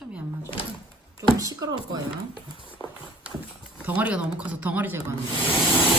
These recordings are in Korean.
초점이 안 맞아서 좀 시끄러울 거예요. 덩어리가 너무 커서 덩어리 제거하는 거예요.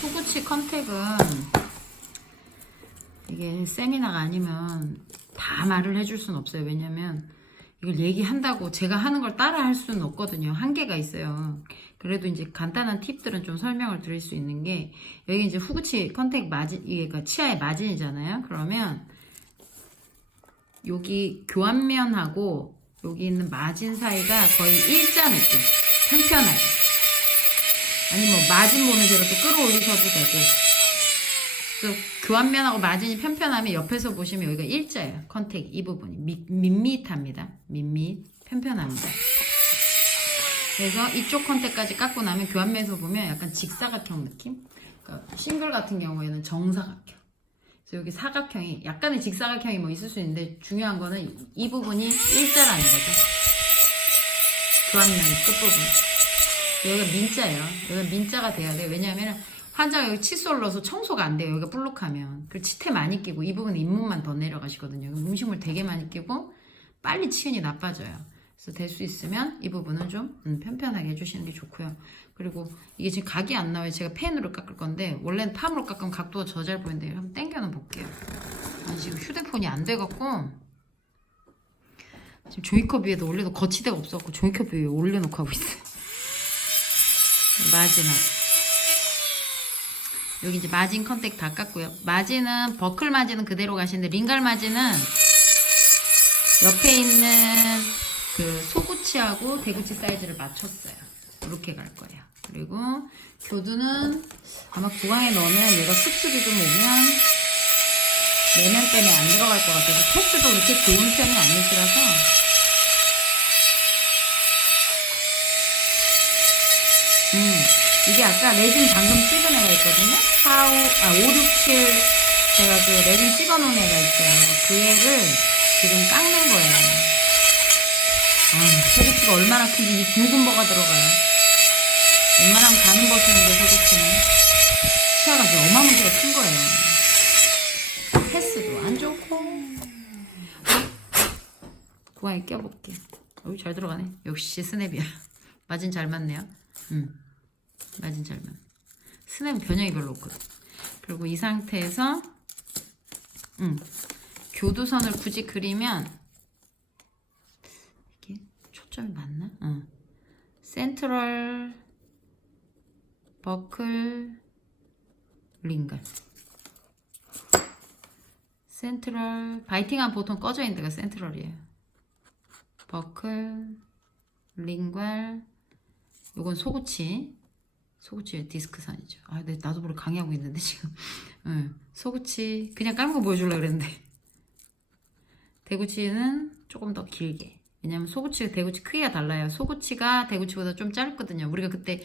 후구치 컨택은 이게 세미나가 아니면 다 말을 해줄 수는 없어요. 왜냐면 이걸 얘기한다고 제가 하는 걸 따라 할 수는 없거든요. 한계가 있어요. 그래도 이제 간단한 팁들은 좀 설명을 드릴 수 있는 게, 여기 이제 후구치 컨택 마진, 이게 그러니까 치아의 마진이잖아요. 그러면 여기 교환면하고 여기 있는 마진 사이가 거의 일자 느낌, 편편하게. 아니 뭐 마진 보면서 이렇게 끌어올리셔도 되고. 그래서 교환면하고 마진이 편편하면 옆에서 보시면 여기가 일자예요. 컨택 이 부분이 밋밋합니다. 밋밋 편편합니다. 그래서 이쪽 컨택까지 깎고 나면 교환면에서 보면 약간 직사각형 느낌. 그러니까 싱글 같은 경우에는 정사각형. 그래서 여기 사각형이 약간의 직사각형이 뭐 있을 수 있는데, 중요한 거는 이 부분이 일자라는 거죠. 교환면 끝부분. 여기가 민자예요. 여기가 민자가 돼야 돼요. 왜냐하면 환자가 여기 칫솔 넣어서 청소가 안 돼요. 여기가 볼록하면. 그 치태 많이 끼고 이 부분 잇몸만 더 내려가시거든요. 음식물 되게 많이 끼고 빨리 치은이 나빠져요. 그래서 될 수 있으면 이 부분은 좀 편편하게 해주시는 게 좋고요. 그리고 이게 지금 각이 안 나와요. 제가 펜으로 깎을 건데, 원래는 팜으로 깎으면 각도가 저 잘 보이는데 한번 당겨는 볼게요. 아니, 지금 휴대폰이 안 돼갖고 지금 종이컵 위에도 올려도 거치대가 없어갖고 종이컵 위에 올려놓고 하고 있어요. 마진하고 여기 이제 마진 컨택 다 깎고요. 마진은 버클 마진은 그대로 가시는데, 링갈 마진은 옆에 있는 그 소구치하고 대구치 사이즈를 맞췄어요. 이렇게 갈 거예요. 그리고 교두는 아마 구강에 넣으면 얘가 습습이 좀 오면 내면 때문에 안 들어갈 것 같아서 패스도 그렇게 좋은 편이 아니시라서 이게 아까 레진 방금 찍은 애가 있거든요. 5, 6, 7 제가 그 레진 찍어 놓은 애가 있어요. 그 애를 지금 깎는 거예요. 소구치가 얼마나 큰지 이 굵은 버가 들어가요. 웬만하면 가는 버스인데 소구치는 치아가 어마무시하게 큰 거예요. 패스도 안 좋고. 구강에 껴볼게. 여기 잘 들어가네. 역시 스냅이야. 마진 잘 맞네요. 마진 잘 맞네. 스냅은 변형이 별로 없거든. 그리고 이 상태에서 교두선을 굳이 그리면 이게 초점이 맞나? 센트럴 버클 링갈. 센트럴 바이팅하면 보통 꺼져 있는 데가 센트럴이에요. 버클 링갈. 요건 소구치 디스크선이죠. 나도 모르게 강의하고 있는데 지금. 소구치 그냥 까는 거 보여주려고 그랬는데, 대구치는 조금 더 길게. 왜냐면 소구치, 대구치 크기가 달라요. 소구치가 대구치보다 좀 짧거든요. 우리가 그때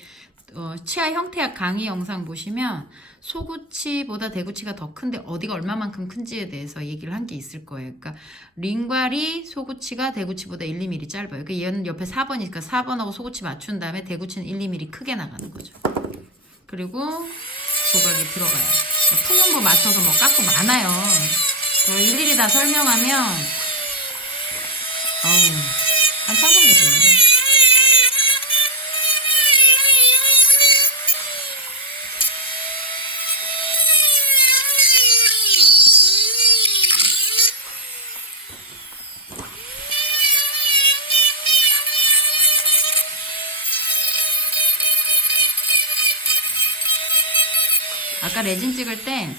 치아 형태학 강의 영상 보시면 소구치보다 대구치가 더 큰데 어디가 얼마만큼 큰지에 대해서 얘기를 한 게 있을 거예요. 그러니까 링괄이 소구치가 대구치보다 1, 2mm 짧아요. 그러니까 얘는 옆에 4번이니까 4번하고 소구치 맞춘 다음에 대구치는 1, 2mm 크게 나가는 거죠. 그리고 조각이 들어가요. 풍음부 맞춰서 뭐 깎고 많아요. 일일이 다 설명하면 어우 한참 걸리죠. 아까 레진 찍을 때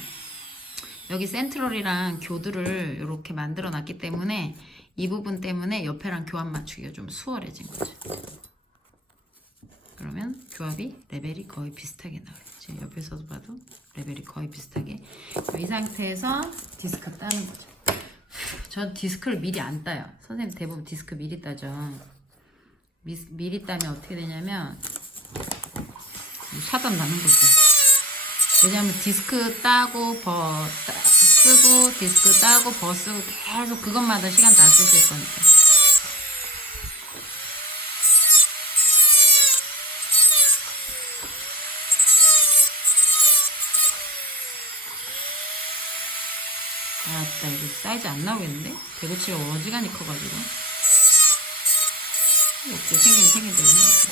여기 센트럴이랑 교두를 이렇게 만들어 놨기 때문에 이 부분 때문에 옆에랑 교합 맞추기가 좀 수월해진 거죠. 그러면 교합이 레벨이 거의 비슷하게 나와요. 지금 옆에서도 봐도 레벨이 거의 비슷하게. 이 상태에서 디스크 따는 거죠. 전 디스크를 미리 안 따요. 선생님 대부분 디스크 미리 따죠. 미리 따면 어떻게 되냐면 사단 나는 거죠. 왜냐면 디스크 따고 쓰고 디스크 따고 쓰고 계속 그것마다 시간 다 쓰실 거니까. 아따 이거 사이즈 안 나오겠는데? 대구치가 어지간히 커가지고 어떻게 생긴 대로 해야지.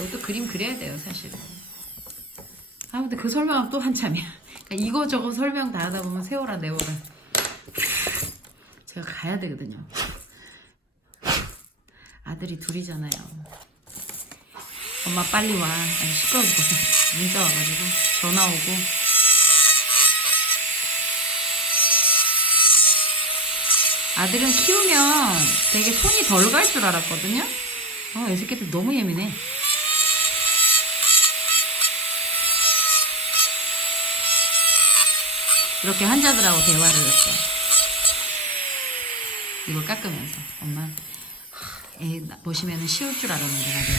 이것도 그림 그려야 돼요 사실은. 아 근데 그 설명은 또 한참이야. 그러니까 이거저거 설명 다 하다 보면 세월아 내월아 제가 가야 되거든요. 아들이 둘이잖아요. 엄마 빨리 와. 아니 시끄러워 죽겠어. 문자 와가지고 전화 오고. 아들은 키우면 되게 손이 덜 갈 줄 알았거든요. 이 새끼들 너무 예민해. 이렇게 환자들하고 대화를 했어요. 이걸 깎으면서 엄마 애 보시면은 쉬울 줄 알았는데 말이야.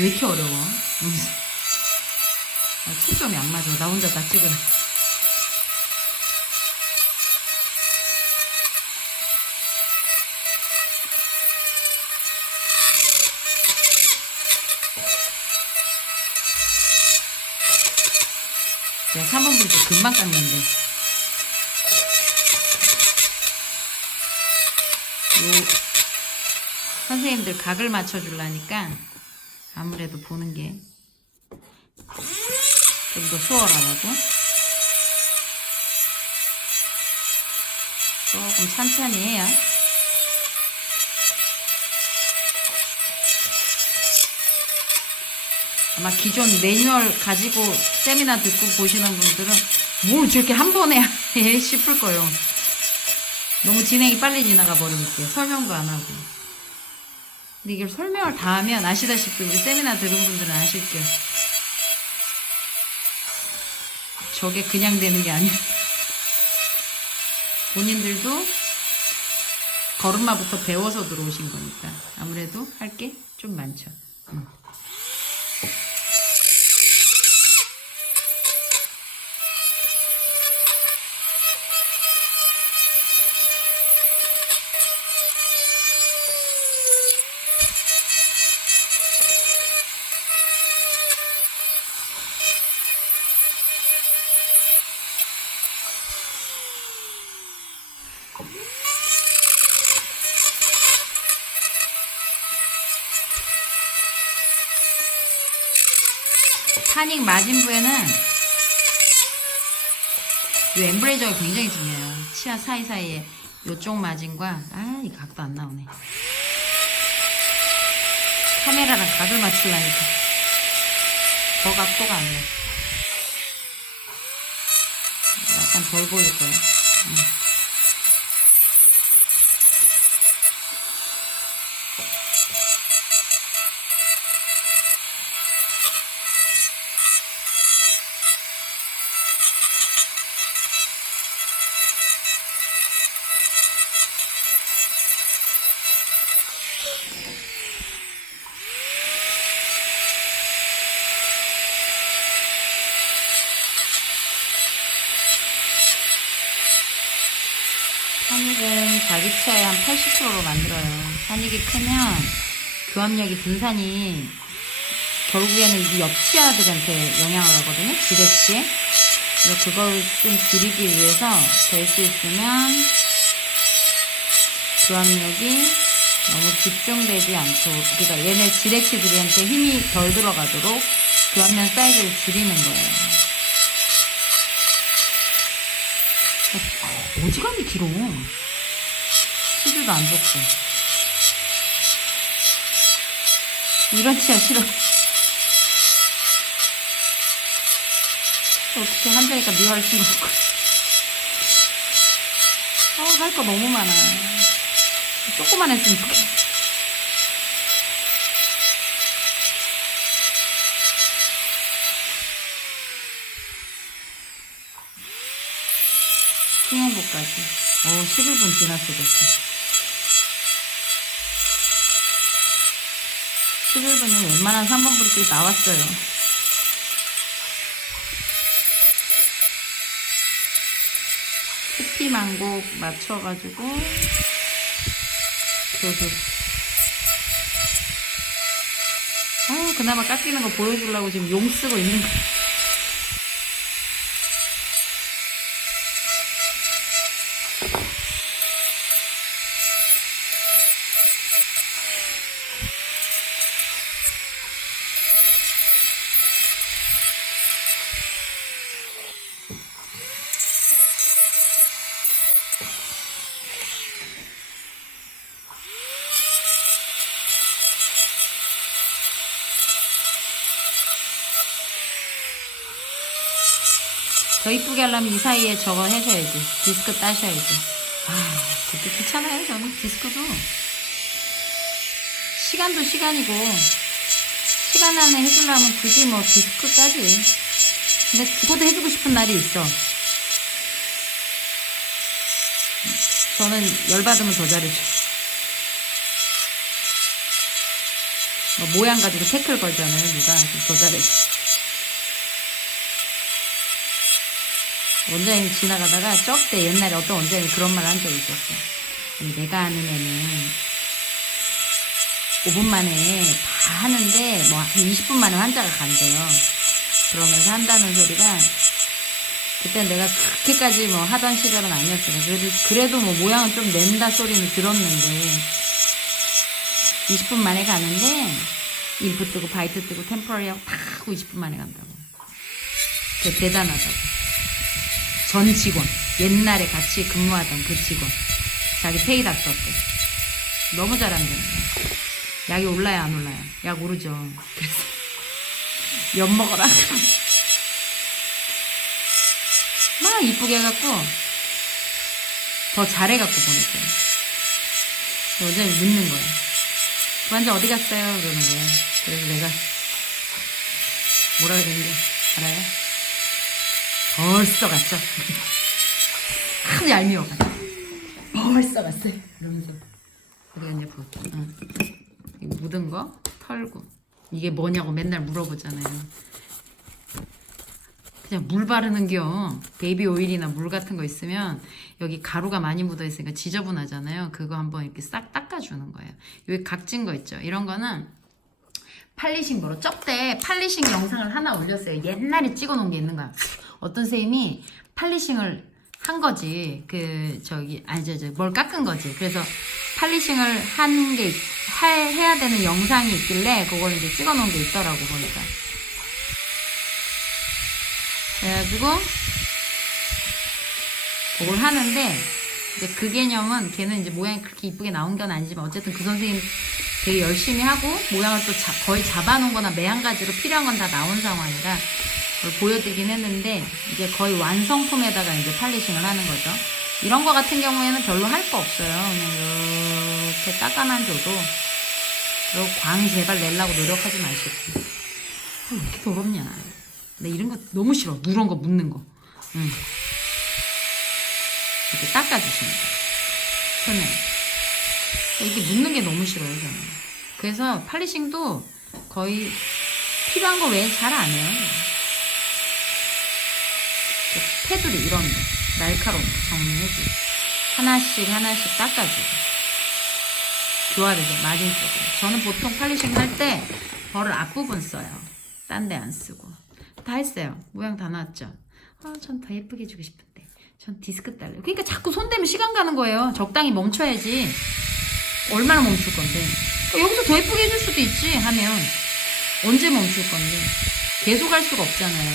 왜 이렇게 어려워? 이러면서 초점이 안 맞아. 나 혼자 다 찍으려. 내가 3번 브리지 금방 깎는데 선생님들 각을 맞춰주려니까 아무래도 보는 게 좀 더 수월하라고 조금 천천히 해야. 아마 기존 매뉴얼 가지고 세미나 듣고 보시는 분들은 뭘 저렇게 한 번에 해 싶을 거예요. 너무 진행이 빨리 지나가 버리니까 설명도 안 하고. 근데 이걸 설명을 다 하면 아시다시피 우리 세미나 들은 분들은 아실게요. 저게 그냥 되는 게 아니라 본인들도 걸음마부터 배워서 들어오신 거니까 아무래도 할 게 좀 많죠. 파닉 마진부에는 이 엠브레이저가 굉장히 중요해요. 치아 사이사이에 이쪽 마진과 이 각도 안 나오네. 카메라랑 각을 맞추려니까 더 각도가 안 나. 약간 덜 보일 거예요. 산익은 자기 차의 한 80%로 만들어요. 산익이 크면 교합력이 분산이 결국에는 이 옆치아들한테 영향을 하거든요. 지레치에. 그래서 그걸 좀 줄이기 위해서 될 수 있으면 교합력이 너무 집중되지 않도록, 그러니까 얘네 지레치들한테 힘이 덜 들어가도록 교합력 사이즈를 줄이는 거예요. 어지간히 길어. 시주도 안 좋고. 이런 치아 싫어. 어떻게 한다니까 미워할 수는 없고. 할 거 너무 많아. 조그만 했으면 좋겠어. 수영복까지. 11분 지났어, 됐어. 11분이면 웬만한 3번 브리끼리 나왔어요. 스피망곡 맞춰가지고 교주. 그나마 깎이는 거 보여주려고 지금 용 쓰고 있는 거야. 더 이쁘게 하려면 이 사이에 저거 해줘야지. 디스크 따셔야지. 그것도 귀찮아요, 저는. 디스크도. 시간도 시간이고, 시간 안에 해주려면 굳이 뭐 디스크까지. 근데 그것도 해주고 싶은 날이 있어. 저는 열받으면 더 잘해줘. 뭐 모양 가지고 태클 걸잖아요, 누가. 더 잘해줘. 원장님이 지나가다가 쩍대 옛날에 어떤 원장님이 그런 말 한 적이 있었어. 내가 아는 애는 5분 만에 다 하는데 뭐 한 20분 만에 환자가 간대요. 그러면서 한다는 소리가 그때 내가 그렇게까지 뭐 하던 시절은 아니었어요. 그래도 뭐 모양은 좀 낸다 소리는 들었는데 20분 만에 가는데 인풋 뜨고 바이트 뜨고 템포러리하고 다 하고 20분 만에 간다고. 그게 대단하다고. 전 직원, 옛날에 같이 근무하던 그 직원, 자기 페이닥터 때 너무 잘한대요. 약이 올라요 안 올라요? 약 오르죠. 그래서 엿 먹어라. 막 이쁘게 해갖고 더 잘해갖고 보냈어요. 원장님이 묻는 거예요. 그 환자 어디 갔어요? 그러는 거예요. 그래서 내가 뭐라 그랬는지 알아요? 벌써 갔죠? 하도 얄미워가지고 벌써 갔어요. 이러면서 어디 갔냐 보고 이거 묻은 거 털고 이게 뭐냐고 맨날 물어보잖아요. 그냥 물 바르는겨. 베이비 오일이나 물 같은 거 있으면 여기 가루가 많이 묻어 있으니까 지저분하잖아요. 그거 한번 이렇게 싹 닦아주는 거예요. 여기 각진 거 있죠? 이런 거는 팔리싱으로 쩍대 팔리싱 영상을 하나 올렸어요. 옛날에 찍어놓은 게 있는 거야. 어떤 선생님이 팔리싱을 한 거지. 뭘 깎은 거지. 그래서 팔리싱을 해야 되는 영상이 있길래 그걸 이제 찍어 놓은 게 있더라고, 보니까. 그래가지고, 그걸 하는데, 이제 그 개념은 걔는 이제 모양이 그렇게 이쁘게 나온 건 아니지만 어쨌든 그 선생님 되게 열심히 하고 모양을 또 거의 잡아놓은 거나 매한가지로 필요한 건 다 나온 상황이라 그걸 보여드리긴 했는데 이제 거의 완성품에다가 이제 팔리싱을 하는 거죠. 이런 거 같은 경우에는 별로 할 거 없어요. 그냥 이렇게 닦아만 줘도. 그리고 광 제발 내려고 노력하지 마시고. 왜 이렇게 더럽냐. 나 이런 거 너무 싫어. 누런 거 묻는 거. 이렇게 닦아주시면 돼요. 손을. 이게 묻는 게 너무 싫어요, 저는. 그래서 팔리싱도 거의 필요한 거 외에 잘 안 해요. 테두리 이런 데 날카로운 거 정리해주고 하나씩 닦아주고 교화를 해, 마진 쪽으로. 저는 보통 팔리싱 할 때 벌을 앞부분 써요. 딴 데 안 쓰고. 다 했어요. 모양 다 나왔죠? 아, 전 더 예쁘게 해주고 싶은데. 전 디스크 딸래요. 그러니까 자꾸 손 대면 시간 가는 거예요. 적당히 멈춰야지. 얼마나 멈출 건데. 여기서 더 예쁘게 해줄 수도 있지, 하면. 언제 멈출 건데. 계속 할 수가 없잖아요.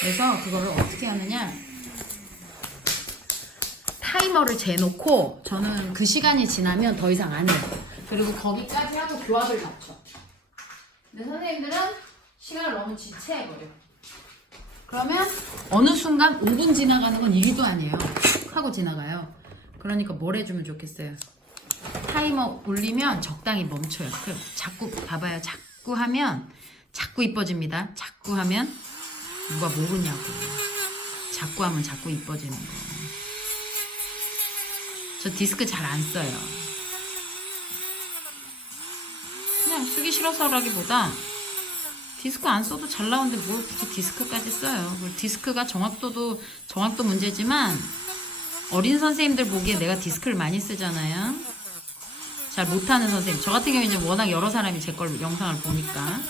그래서 그거를 어떻게 하느냐. 타이머를 재놓고 저는 그 시간이 지나면 더 이상 안 해요. 그리고 거기까지 하고 교합을 맞춰. 근데 선생님들은 시간을 너무 지체해버려. 그러면 어느 순간 5분 지나가는 건 일도 아니에요. 하고 지나가요. 그러니까 뭘 해주면 좋겠어요. 타이머 올리면 적당히 멈춰요. 자꾸 봐봐요. 자꾸 하면 자꾸 이뻐집니다. 자꾸 하면 누가 모르냐고. 자꾸 하면 자꾸 이뻐지는 거. 저 디스크 잘 안 써요. 그냥 쓰기 싫어서라기보다 디스크 안 써도 잘 나오는데 뭘 굳이 디스크까지 써요. 디스크가 정확도 문제지만 어린 선생님들 보기에 내가 디스크를 많이 쓰잖아요. 잘 못하는 선생님. 저 같은 경우에 이제 워낙 여러 사람이 제 걸 영상을 보니까.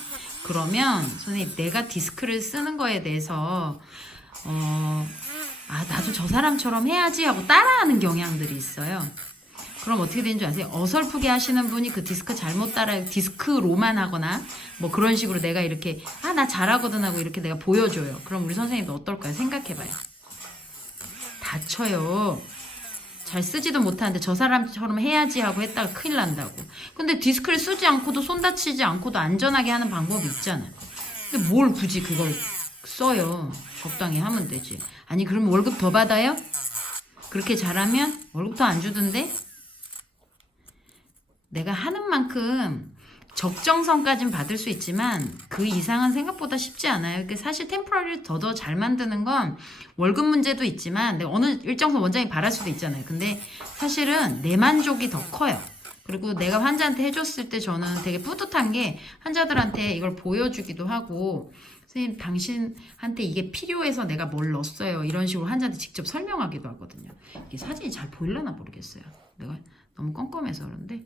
그러면 선생님 내가 디스크를 쓰는 거에 대해서 나도 저 사람처럼 해야지 하고 따라하는 경향들이 있어요. 그럼 어떻게 되는 줄 아세요? 어설프게 하시는 분이 그 디스크 잘못 따라요. 디스크로만 하거나 뭐 그런 식으로 내가 이렇게 나 잘하거든 하고 이렇게 내가 보여줘요. 그럼 우리 선생님도 어떨까요? 생각해봐요. 다쳐요. 잘 쓰지도 못하는데 저 사람처럼 해야지 하고 했다가 큰일 난다고. 근데 디스크를 쓰지 않고도 손 다치지 않고도 안전하게 하는 방법이 있잖아. 근데 뭘 굳이 그걸 써요. 적당히 하면 되지. 아니 그럼 월급 더 받아요? 그렇게 잘하면 월급 더 안 주던데? 내가 하는 만큼 적정선까지는 받을 수 있지만 그 이상은 생각보다 쉽지 않아요. 사실 템포러리를 더 잘 만드는 건 월급 문제도 있지만 내가 어느 일정 선 원장이 바랄 수도 있잖아요. 근데 사실은 내 만족이 더 커요. 그리고 내가 환자한테 해줬을 때 저는 되게 뿌듯한 게 환자들한테 이걸 보여주기도 하고 선생님 당신한테 이게 필요해서 내가 뭘 넣었어요. 이런 식으로 환자한테 직접 설명하기도 하거든요. 이게 사진이 잘 보이려나 모르겠어요. 내가 너무 껌껌해서 그런데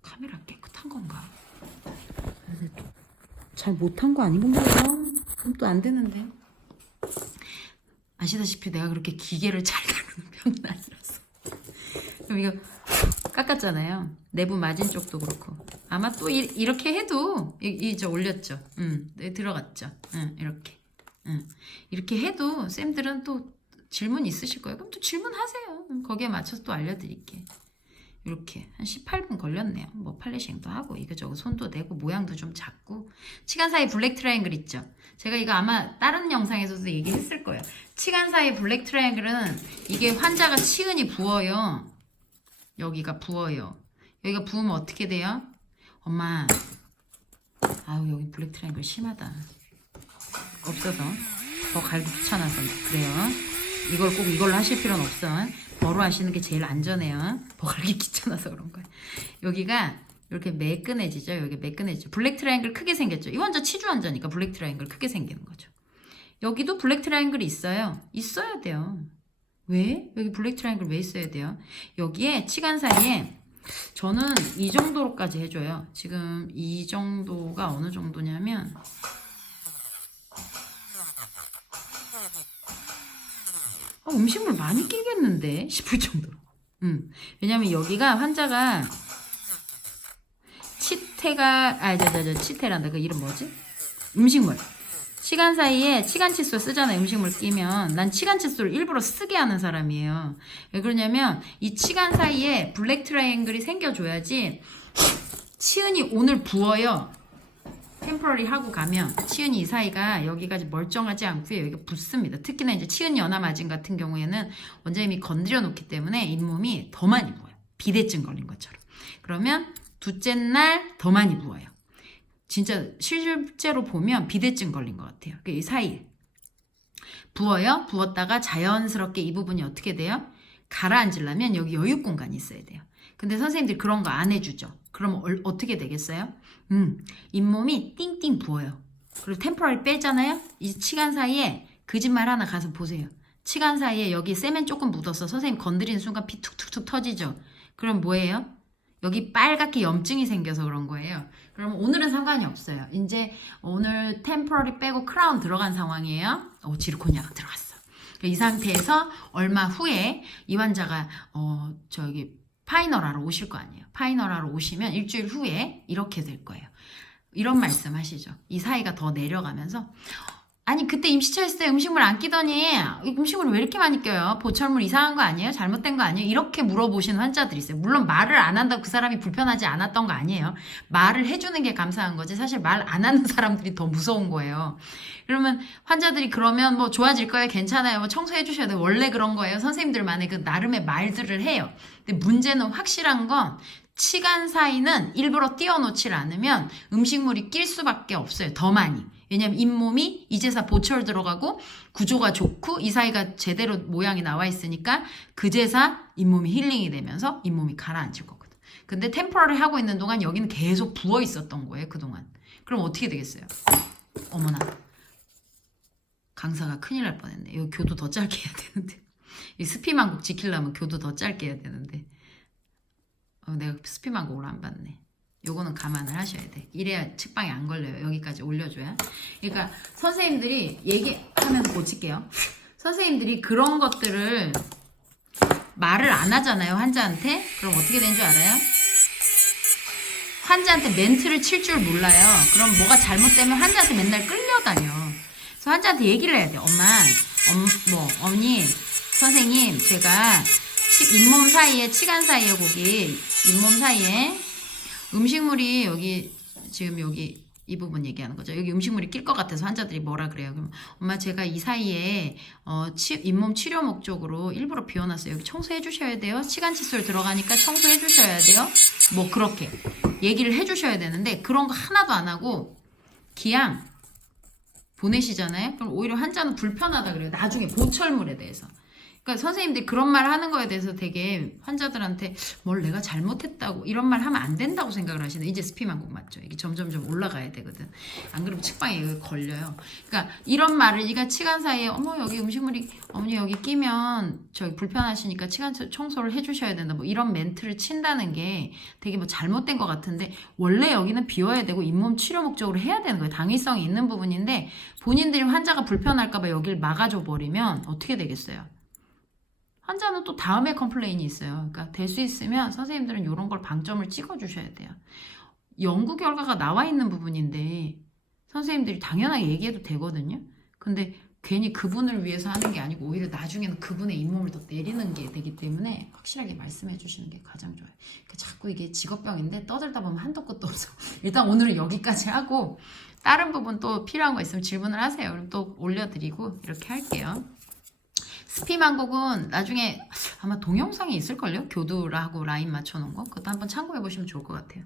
카메라 깨끗한 건가? 잘 못한 거 아닌 건가요? 그럼 또 안 되는데. 아시다시피 내가 그렇게 기계를 잘 다루는 편은 아니라서. 그럼 이거 깎았잖아요. 내부 마진 쪽도 그렇고. 아마 또 이렇게 해도 이제 올렸죠. 네, 들어갔죠. 이렇게. 이렇게 해도 쌤들은 또 질문 있으실 거예요. 그럼 또 질문하세요. 거기에 맞춰서 또 알려드릴게. 이렇게 한 18분 걸렸네요. 뭐 팔리싱도 하고 이거저거 손도 대고 모양도 좀 작고. 치간 사이 블랙 트라이앵글 있죠. 제가 이거 아마 다른 영상에서도 얘기했을 거예요. 치간 사이 블랙 트라이앵글은 이게 환자가 치은이 부어요. 여기가 부어요. 여기가 부으면 어떻게 돼요? 엄마 여기 블랙 트라이앵글 심하다. 없어서 더 갈기 귀찮아서 그래요. 이걸 꼭 이걸로 하실 필요는 없어. 뭐로 하시는 게 제일 안전해요. 버갈기 귀찮아서 그런 거예요. 여기가 이렇게 매끈해지죠. 여기 매끈해지죠. 블랙 트라이앵글 크게 생겼죠. 이 환자 치주 환자니까 블랙 트라이앵글 크게 생기는 거죠. 여기도 블랙 트라이앵글이 있어요. 있어야 돼요. 왜? 여기 블랙 트라이앵글 왜 있어야 돼요? 여기에 치간 사이에 저는 이 정도로까지 해줘요. 지금 이 정도가 어느 정도냐면 음식물 많이 끼겠는데 싶을 정도로. 왜냐면 여기가 환자가 치태란다. 그 이름 뭐지? 음식물. 치간 사이에 치간 칫솔 쓰잖아요. 음식물 끼면. 난 치간 칫솔을 일부러 쓰게 하는 사람이에요. 왜 그러냐면 이 치간 사이에 블랙 트라이앵글이 생겨줘야지 치은이 오늘 부어요. 템포러리 하고 가면 치은이 이 사이가 여기까지 멀쩡하지 않고요. 여기가 붓습니다. 특히나 이제 치은 연화마진 같은 경우에는 원장님이 건드려 놓기 때문에 잇몸이 더 많이 부어요. 비대증 걸린 것처럼. 그러면 둘째 날 더 많이 부어요. 진짜 실제로 보면 비대증 걸린 것 같아요. 이 사이에 부어요. 부었다가 자연스럽게 이 부분이 어떻게 돼요? 가라앉으려면 여기 여유 공간이 있어야 돼요. 근데 선생님들이 그런 거 안 해주죠. 그러면 어떻게 되겠어요? 잇몸이 띵띵 부어요. 그리고 템포럴 빼잖아요. 이 치간 사이에 거짓말 하나 가서 보세요. 치간 사이에 여기 세멘 조금 묻어서 선생님 건드리는 순간 피 툭툭툭 터지죠. 그럼 뭐예요? 여기 빨갛게 염증이 생겨서 그런 거예요. 그럼 오늘은 상관이 없어요. 이제 오늘 템포러리 빼고 크라운 들어간 상황이에요. 지르코니아가 들어갔어. 이 상태에서 얼마 후에 이 환자가 저기 파이널하러 오실 거 아니에요. 파이널하러 오시면 일주일 후에 이렇게 될 거예요. 이런 말씀 하시죠. 이 사이가 더 내려가면서 아니 그때 임시처했을 때 음식물 안 끼더니 음식물 왜 이렇게 많이 껴요? 보철물 이상한 거 아니에요? 잘못된 거 아니에요? 이렇게 물어보시는 환자들이 있어요. 물론 말을 안 한다고 그 사람이 불편하지 않았던 거 아니에요. 말을 해주는 게 감사한 거지 사실 말 안 하는 사람들이 더 무서운 거예요. 그러면 환자들이 그러면 뭐 좋아질 거예요? 괜찮아요? 뭐 청소해 주셔야 돼요? 원래 그런 거예요. 선생님들만의 그 나름의 말들을 해요. 근데 문제는 확실한 건 치간 사이는 일부러 띄워놓질 않으면 음식물이 낄 수밖에 없어요. 더 많이. 왜냐면 잇몸이 이제서 보철 들어가고 구조가 좋고 이 사이가 제대로 모양이 나와 있으니까 그제서 잇몸이 힐링이 되면서 잇몸이 가라앉을 거거든. 근데 템포러리 하고 있는 동안 여기는 계속 부어 있었던 거예요. 그동안. 그럼 어떻게 되겠어요? 어머나. 강사가 큰일 날 뻔했네. 여기 교도 더 짧게 해야 되는데. 이 스피만국 지키려면 교도 더 짧게 해야 되는데. 내가 스피만국을 안 봤네. 요거는 감안을 하셔야 돼. 이래야 측방이 안 걸려요. 여기까지 올려줘야. 그러니까 선생님들이 얘기하면서 고칠게요. 선생님들이 그런 것들을 말을 안 하잖아요. 환자한테. 그럼 어떻게 되는 줄 알아요? 환자한테 멘트를 칠 줄 몰라요. 그럼 뭐가 잘못되면 환자한테 맨날 끌려다녀. 그래서 환자한테 얘기를 해야 돼. 엄마, 언니, 선생님, 제가 잇몸 사이에, 치간 사이에 거기 잇몸 사이에 음식물이 여기 지금 여기 이 부분 얘기하는 거죠. 여기 음식물이 낄 것 같아서 환자들이 뭐라 그래요. 그럼 엄마 제가 이 사이에 잇몸 치료 목적으로 일부러 비워놨어요. 여기 청소해 주셔야 돼요. 치간 칫솔 들어가니까 청소해 주셔야 돼요. 뭐 그렇게 얘기를 해 주셔야 되는데 그런 거 하나도 안 하고 그냥 보내시잖아요. 그럼 오히려 환자는 불편하다 그래요. 나중에 보철물에 대해서. 그러니까 선생님들이 그런 말 하는 거에 대해서 되게 환자들한테 뭘 내가 잘못했다고 이런 말 하면 안 된다고 생각을 하시네. 이제 스피만국 맞죠? 이게 점점점 올라가야 되거든. 안 그러면 측방에 여기 걸려요. 그러니까 이런 말을 네가 치간 사이에 어머 여기 음식물이 어머니 여기 끼면 저기 불편하시니까 치간 청소를 해주셔야 된다. 뭐 이런 멘트를 친다는 게 되게 뭐 잘못된 것 같은데 원래 여기는 비워야 되고 잇몸 치료 목적으로 해야 되는 거예요. 당위성이 있는 부분인데 본인들이 환자가 불편할까봐 여기를 막아줘 버리면 어떻게 되겠어요? 환자는 또 다음에 컴플레인이 있어요. 그러니까 될 수 있으면 선생님들은 이런 걸 방점을 찍어주셔야 돼요. 연구 결과가 나와 있는 부분인데 선생님들이 당연하게 얘기해도 되거든요. 근데 괜히 그분을 위해서 하는 게 아니고 오히려 나중에는 그분의 잇몸을 더 내리는 게 되기 때문에 확실하게 말씀해 주시는 게 가장 좋아요. 자꾸 이게 직업병인데 떠들다 보면 한도 끝도 없어. 일단 오늘은 여기까지 하고 다른 부분 또 필요한 거 있으면 질문을 하세요. 그럼 또 올려드리고 이렇게 할게요. 스피만국은 나중에 아마 동영상이 있을걸요? 교두라고 라인 맞춰놓은 거. 그것도 한번 참고해보시면 좋을 것 같아요.